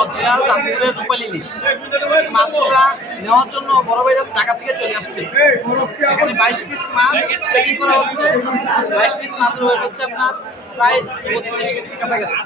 Original চাঁদপুরের রূপালী ইলিশ মাছটা নেওয়ার জন্য বড় ভাইরা ঢাকা থেকে চলে আসছে। এখানে 22 পিস মাছ প্যাকিং করা হচ্ছে। 22 পিস মাছের ওয়েট হচ্ছে আপনার প্রায় 32 কেজির কাছাকাছি।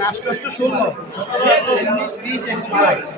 রাষ্ট্র 16, 17, 19, 20, 21।